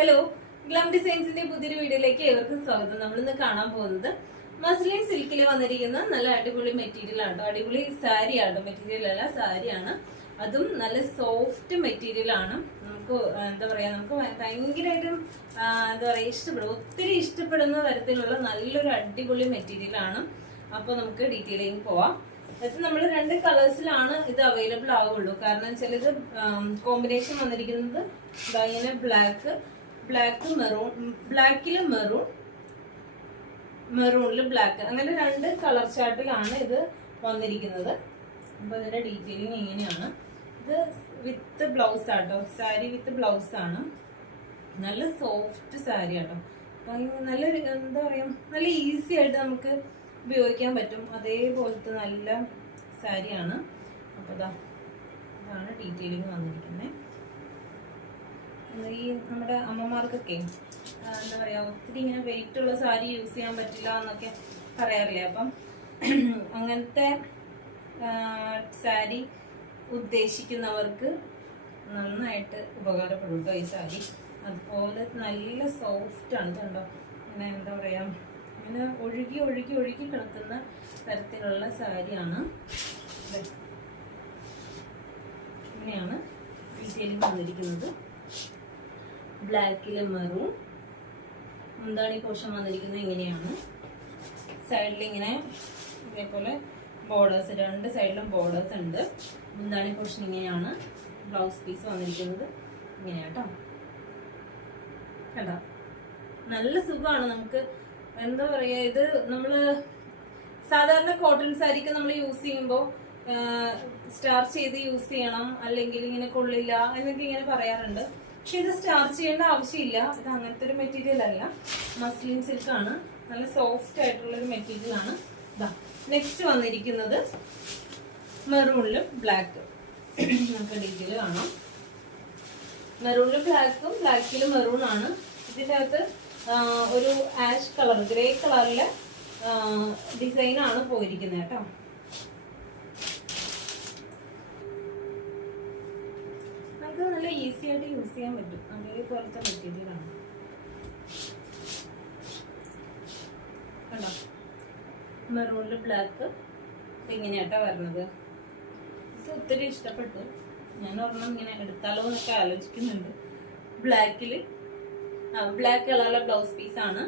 Hello, glam ഡിസൈൻസിന്റെ പുതിയൊരു വീഡിയോയിലേക്ക് ഏവർക്കും സ്വാഗതം. നമ്മൾ ഇന്ന് കാണാൻ പോകുന്നത് മസ്ലിൻ സിൽക്കിൽ വന്നിരിക്കുന്ന നല്ല അടിപൊളി മെറ്റീരിയൽ ആണ്. അടിപൊളി സാരി ആണ്, മെറ്റീരിയൽ അല്ല സാരിയാണ്. അതും നല്ല സോഫ്റ്റ് മെറ്റീരിയൽ ആണ്. നമുക്ക് എന്താ പറയാ, നമുക്ക് ഭയങ്കരമായിട്ടും എന്താ പറയാ ഇഷ്ടപ്പെടും, ഒത്തിരി ഇഷ്ടപ്പെടുന്ന തരത്തിലുള്ള നല്ലൊരു അടിപൊളി മെറ്റീരിയൽ ആണ്. അപ്പൊ നമുക്ക് ഡീറ്റെയിലിംഗ് പോവാം. അത് നമ്മൾ രണ്ട് കളേഴ്സിലാണ് ഇത് അവൈലബിൾ ആവുള്ളൂ. കാരണം വെച്ചാൽ ഇത് കോമ്പിനേഷൻ വന്നിരിക്കുന്നത് ഇങ്ങനെ ബ്ലാക്ക് മെറൂൺ, ബ്ലാക്കില് മെറൂൺ, മെറൂണില് ബ്ലാക്ക്, അങ്ങനെ രണ്ട് കളർ ചാർട്ടിലാണ് ഇത് വന്നിരിക്കുന്നത്. അപ്പൊ ഇതിന്റെ ഡീറ്റെയിലിംഗ് ഇങ്ങനെയാണ്. ഇത് വിത്ത് ബ്ലൗസ് ആട്ടോ, സാരി വിത്ത് ബ്ലൗസ് ആണ്. നല്ല സോഫ്റ്റ് സാരി ആട്ടോ, നല്ല എന്താ പറയാ, നല്ല ഈസി ആയിട്ട് നമുക്ക് ഉപയോഗിക്കാൻ പറ്റും. അതേപോലത്തെ നല്ല സാരിയാണ്. അപ്പൊ ഇതാണ് ഡീറ്റെയിലിംഗ് വന്നിരിക്കുന്നത്. ഈ നമ്മുടെ അമ്മമാർക്കൊക്കെ എന്താ പറയാ, ഒത്തിരി ഇങ്ങനെ വെയിറ്റ് ഉള്ള സാരി യൂസ് ചെയ്യാൻ പറ്റില്ല എന്നൊക്കെ പറയാറില്ലേ. അപ്പം അങ്ങനത്തെ സാരി ഉദ്ദേശിക്കുന്നവർക്ക് നന്നായിട്ട് ഉപകാരപ്പെടും കേട്ടോ ഈ സാരി. അതുപോലെ നല്ല സോഫ്റ്റ് ആണ്, കണ്ടോ. പിന്നെ എന്താ പറയാ, ഇങ്ങനെ ഒഴുകി ഒഴുകി ഒഴുകി കിടക്കുന്ന തരത്തിലുള്ള സാരിയാണ്. ഇങ്ങനെയാണ് ഡീറ്റെയിലിംഗ് വന്നിരിക്കുന്നത്. ബ്ലാക്കില് മെറൂൺ, മുന്താണി പോർഷൻ വന്നിരിക്കുന്നത് ഇങ്ങനെയാണ്. സൈഡിൽ ഇങ്ങനെ ഇതേപോലെ ബോർഡേഴ്സ്, രണ്ട് സൈഡിലും ബോർഡേഴ്സ് ഉണ്ട്. മുന്താണി പോർഷൻ ഇങ്ങനെയാണ്. ബ്ലൗസ് പീസ് വന്നിരിക്കുന്നത് ഇങ്ങനെയാട്ടോ. കണ്ടോ, നല്ല സുഖമാണ് നമുക്ക്. എന്താ പറയാ, ഇത് നമ്മള് സാധാരണ കോട്ടൺ സാരിക്ക് നമ്മൾ യൂസ് ചെയ്യുമ്പോൾ സ്റ്റാർച്ച് ചെയ്ത് യൂസ് ചെയ്യണം, അല്ലെങ്കിൽ ഇങ്ങനെ കൊള്ളില്ല എന്നൊക്കെ ഇങ്ങനെ പറയാറുണ്ട്. പക്ഷെ ഇത് സ്റ്റാർച്ച് ചെയ്യേണ്ട ആവശ്യമില്ല. ഇത് അങ്ങനത്തെ ഒരു മെറ്റീരിയൽ അല്ല, മസ്ലിൻ സിൽക്ക് ആണ്. നല്ല സോഫ്റ്റ് ആയിട്ടുള്ള ഒരു മെറ്റീരിയൽ ആണ്. നെക്സ്റ്റ് വന്നിരിക്കുന്നത് മെറൂണിലും ബ്ലാക്ക്. നമുക്ക് ഡീറ്റെയിൽ കാണാം. മെറൂണിലും ബ്ലാക്കും, ബ്ലാക്കിലും മെറൂൺ ആണ്. ഇതിൻ്റെ അകത്ത് ഒരു ആഷ് കളർ, ഗ്രേ കളറിലെ ഡിസൈൻ ആണ് പോയിരിക്കുന്നത് കേട്ടോ. നമുക്ക് നല്ല ഈസി ആയിട്ട് യൂസ് ചെയ്യാൻ പറ്റും. അതേപോലത്തെ മെറ്റീരിയൽ ആണ് കണ്ടോ. മെറൂണില് ബ്ലാക്ക് ഇങ്ങനെയാട്ടോ വരുന്നത്. ഇത് ഒത്തിരി ഇഷ്ടപ്പെട്ടു. ഞാൻ ഒരെണ്ണം ഇങ്ങനെ എടുത്താലോ എന്നൊക്കെ ആലോചിക്കുന്നുണ്ട്. ബ്ലാക്ക് കളറിലെ ബ്ലൗസ് പീസ് ആണ്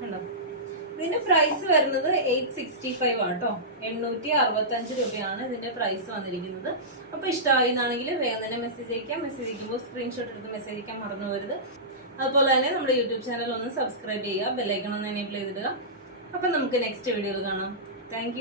കണ്ടോ. ഇതിന്റെ പ്രൈസ് വരുന്നത് 865 ആട്ടോ, 865 രൂപയാണ് ഇതിന്റെ പ്രൈസ് വന്നിരിക്കുന്നത്. അപ്പൊ ഇഷ്ടമായി എന്നാണെങ്കിൽ വേഗം തന്നെ മെസ്സേജ് അയക്കാം. മെസ്സേജ് അയക്കുമ്പോൾ സ്ക്രീൻഷോട്ട് എടുത്ത് മെസ്സേജ് അയക്കാൻ മറന്നു പോകരുത്. അതുപോലെ തന്നെ നമ്മുടെ യൂട്യൂബ് ചാനൽ ഒന്ന് സബ്സ്ക്രൈബ് ചെയ്യുക, ബെല്ലൈക്കൺ ഒന്ന് എനേബിൾ ചെയ്തിടുക. അപ്പൊ നമുക്ക് നെക്സ്റ്റ് വീഡിയോയിൽ കാണാം. താങ്ക്